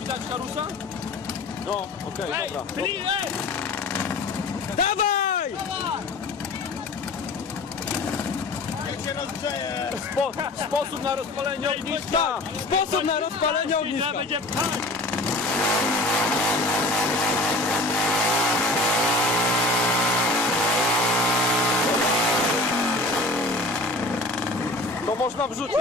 Widać Karusa? No, okej, dobra. Dawaj! Jak się rozgrzeje! Sposób na rozpalenie ogniska! Sposób na rozpalenie ogniska. Będzie pchać! To można wrzucić.